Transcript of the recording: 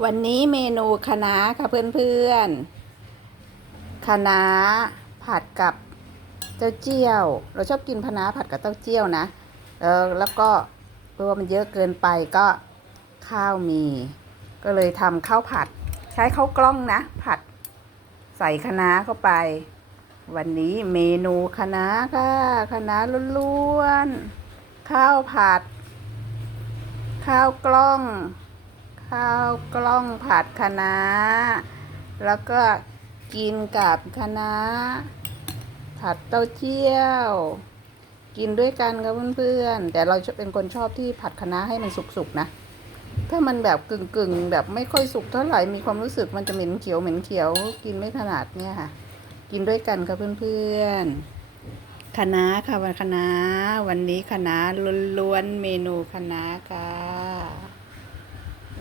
วันนี้เมนูคะน้าค่ะเพื่อนๆคะน้าผัดกับเจ้าเจี้ยว เราชอบกินคะน้าผัดกับเต้าเจี้ยวนะเออแล้วก็เพราะว่ามันเยอะเกินไปก็ข้าวมี ก็เลยทำข้าวผัด ใช้ข้าวกล้องนะ ผัดใส่คะน้าเข้าไป วันนี้เมนูคะน้าค่ะคะน้าล้วนๆข้าวผัด ข้าวกล้อง ข้าวกล้องผัดคะน้า แล้วก็กินกับคะน้า ผัดเต้าเจี้ยว กินด้วยกันกับเพื่อนๆ แต่เราจะเป็นคนชอบที่ผัดคะน้าให้มันสุกๆนะ ถ้ามันแบบกึ่งๆ แบบไม่ค่อยสุกเท่าไหร่ มีความรู้สึกมันจะเหม็นเขียวเหม็นเขียว กินไม่ถนัดเนี่ยค่ะ กินด้วยกันกับเพื่อนๆคะน้าค่ะวันคะน้าวันนี้คะน้าล้วนๆเมนูคะน้าค่ะ